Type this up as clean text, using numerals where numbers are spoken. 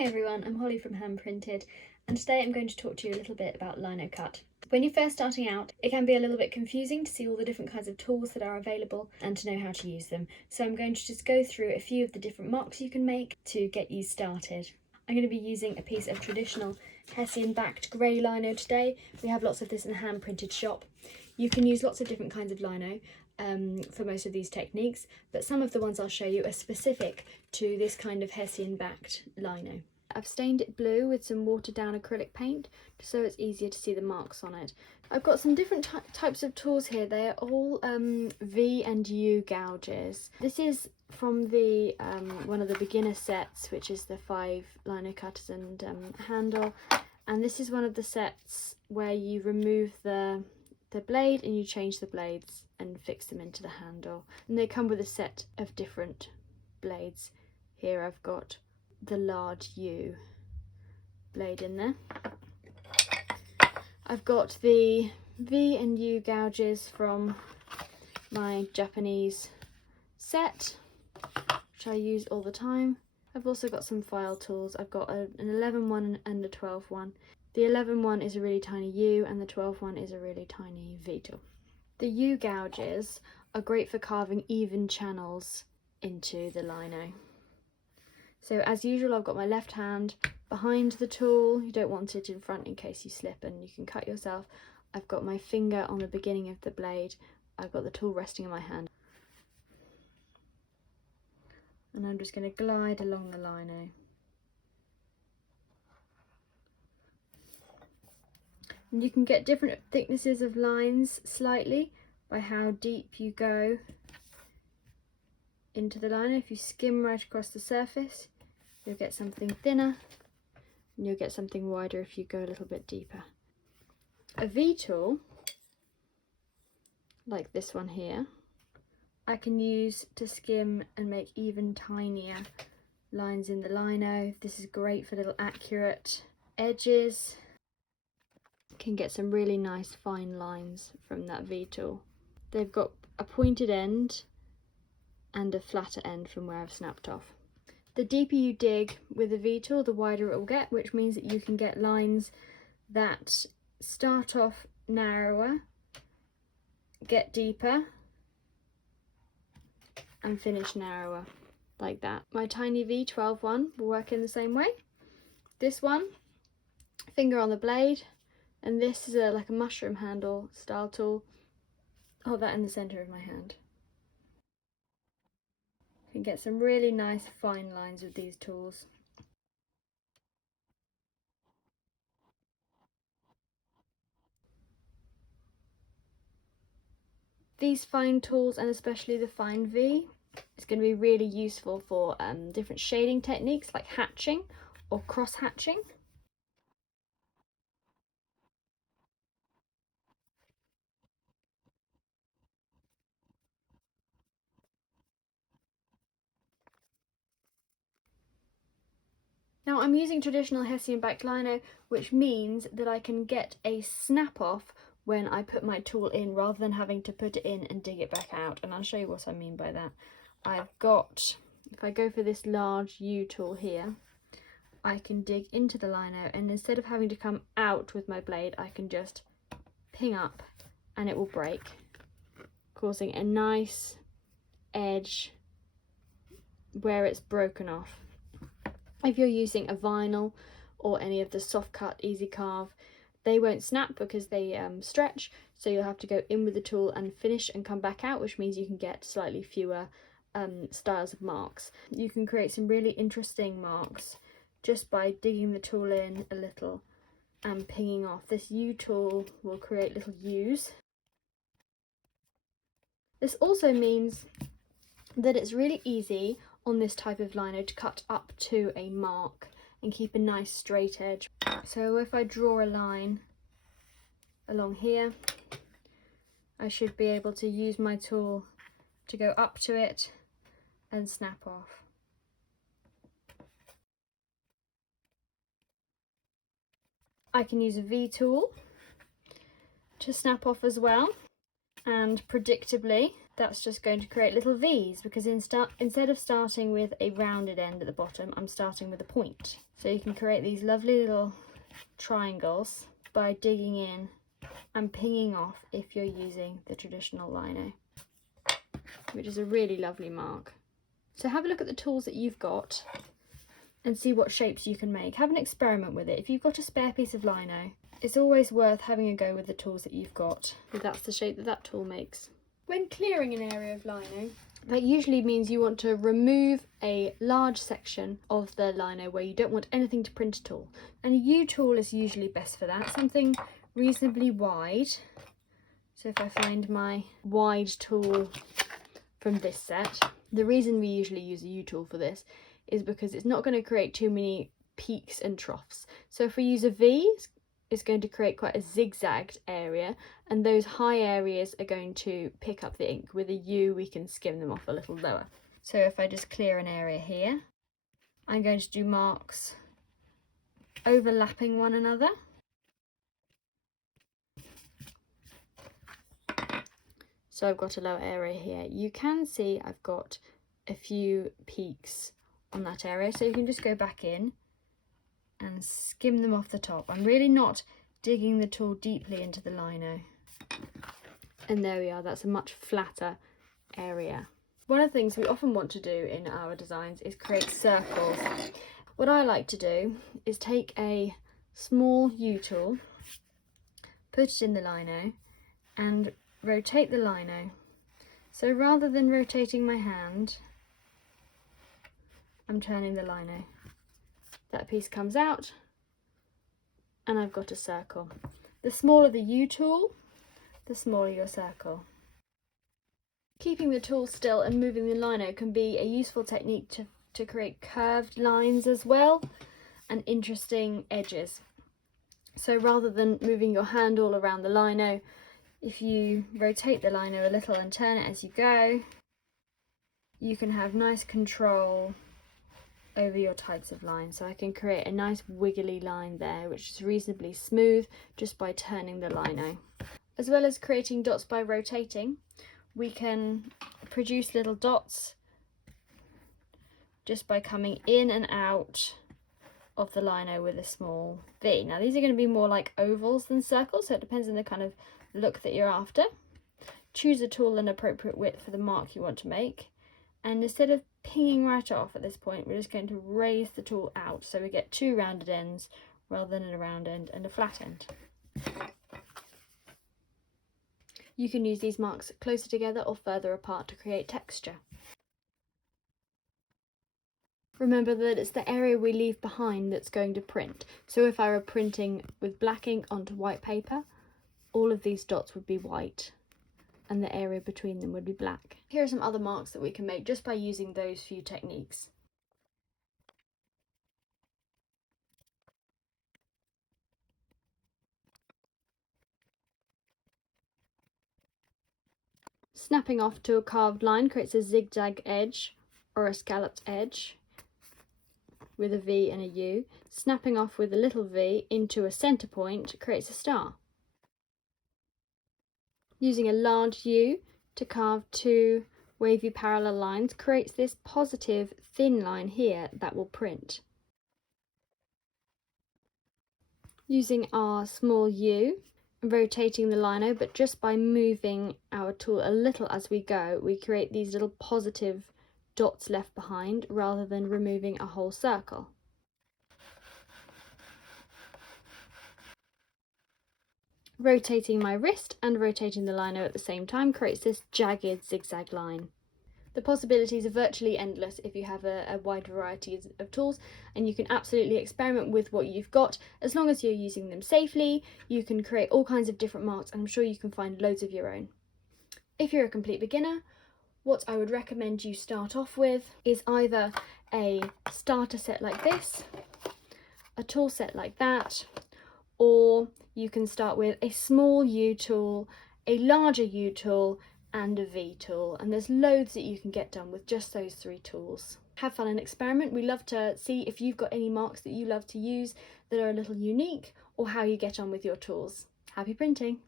Hi everyone, I'm Holly from Hand Printed, and today I'm going to talk to you a little bit about Linocut. When you're first starting out, it can be a little bit confusing to see all the different kinds of tools that are available and to know how to use them. So I'm going to just go through a few of the different marks you can make to get you started. I'm going to be using a piece of traditional Hessian backed grey lino today. We have lots of this in the Hand Printed shop. You can use lots of different kinds of lino for most of these techniques, but some of the ones I'll show you are specific to this kind of Hessian backed lino. I've stained it blue with some watered down acrylic paint so it's easier to see the marks on it. I've got some different types of tools here. They are all V and U gouges. This is from the one of the beginner sets, which is the 5 lino cutters and handle, and this is one of the sets where you remove the blade and you change the blades and fix them into the handle, and they come with a set of different blades. Here I've got the large U blade in there. I've got the V and U gouges from my Japanese set, which I use all the time. I've also got some file tools. I've got an 11 one and a 12 one. The 11 one is a really tiny U and the 12 one is a really tiny V tool. The U gouges are great for carving even channels into the lino. So as usual, I've got my left hand behind the tool. You don't want it in front in case you slip and you can cut yourself. I've got my finger on the beginning of the blade. I've got the tool resting in my hand. And I'm just going to glide along the lino. And you can get different thicknesses of lines slightly by how deep you go into the lino. If you skim right across the surface, you'll get something thinner, and you'll get something wider if you go a little bit deeper. A V tool, like this one here, I can use to skim and make even tinier lines in the lino. This is great for little accurate edges. Can get some really nice fine lines from that V tool. They've got a pointed end and a flatter end from where I've snapped off. The deeper you dig with a V tool, the wider it will get, which means that you can get lines that start off narrower, get deeper, and finish narrower, like that. My tiny V12 one will work in the same way. This one, finger on the blade, and this is like a mushroom handle style tool. Hold that in the centre of my hand. You can get some really nice fine lines with these tools. These fine tools, and especially the fine V, is going to be really useful for different shading techniques like hatching or cross hatching. Now I'm using traditional Hessian backed lino, which means that I can get a snap off when I put my tool in rather than having to put it in and dig it back out, and I'll show you what I mean by that. I've got, if I go for this large U tool here, I can dig into the lino, and instead of having to come out with my blade, I can just ping up and it will break, causing a nice edge where it's broken off. If you're using a vinyl or any of the soft cut easy carve, they won't snap because they stretch, so you'll have to go in with the tool and finish and come back out, which means you can get slightly fewer styles of marks. You can create some really interesting marks just by digging the tool in a little and pinging off. This U tool will create little U's. This also means that it's really easy on this type of lino to cut up to a mark and keep a nice straight edge. So if I draw a line along here, I should be able to use my tool to go up to it and snap off. I can use a V tool to snap off as well, and predictably that's just going to create little V's, because instead of starting with a rounded end at the bottom, I'm starting with a point. So you can create these lovely little triangles by digging in and pinging off if you're using the traditional lino, which is a really lovely mark. So have a look at the tools that you've got and see what shapes you can make. Have an experiment with it. If you've got a spare piece of lino, it's always worth having a go with the tools that you've got, if that's the shape that that tool makes. When clearing an area of lino, that usually means you want to remove a large section of the lino where you don't want anything to print at all. And a U tool is usually best for that, something reasonably wide. So if I find my wide tool from this set, the reason we usually use a U tool for this is because it's not going to create too many peaks and troughs. So if we use a V, it's going to create quite a zigzagged area, and those high areas are going to pick up the ink. With a U, we can skim them off a little lower. So if I just clear an area here, I'm going to do marks overlapping one another. So I've got a lower area here. You can see I've got a few peaks on that area, so you can just go back in and skim them off the top. I'm really not digging the tool deeply into the lino. And there we are, that's a much flatter area. One of the things we often want to do in our designs is create circles. What I like to do is take a small U tool, put it in the lino and rotate the lino. So rather than rotating my hand, I'm turning the lino. That piece comes out and I've got a circle. The smaller the U tool, the smaller your circle. Keeping the tool still and moving the lino can be a useful technique to create curved lines as well and interesting edges. So rather than moving your hand all around the lino, if you rotate the lino a little and turn it as you go, you can have nice control over your types of lines. So I can create a nice wiggly line there, which is reasonably smooth just by turning the lino. As well as creating dots by rotating, we can produce little dots just by coming in and out of the lino with a small V. Now these are going to be more like ovals than circles, so it depends on the kind of look that you're after. Choose a tool an appropriate width for the mark you want to make, and instead of pinging right off at this point, we're just going to raise the tool out so we get two rounded ends rather than a round end and a flat end. You can use these marks closer together or further apart to create texture. Remember that it's the area we leave behind that's going to print. So if I were printing with black ink onto white paper, all of these dots would be white and the area between them would be black. Here are some other marks that we can make just by using those few techniques. Snapping off to a carved line creates a zigzag edge or a scalloped edge with a V and a U. Snapping off with a little V into a centre point creates a star. Using a large U to carve two wavy parallel lines creates this positive thin line here that will print. Using our small U and rotating the lino, but just by moving our tool a little as we go, we create these little positive dots left behind rather than removing a whole circle. Rotating my wrist and rotating the lino at the same time creates this jagged zigzag line. The possibilities are virtually endless if you have a wide variety of tools, and you can absolutely experiment with what you've got. As long as you're using them safely, you can create all kinds of different marks, and I'm sure you can find loads of your own. If you're a complete beginner, what I would recommend you start off with is either a starter set like this, a tool set like that, or you can start with a small U tool, a larger U tool, and a V tool, and there's loads that you can get done with just those three tools. Have fun and experiment. We love to see if you've got any marks that you love to use that are a little unique, or how you get on with your tools. Happy printing!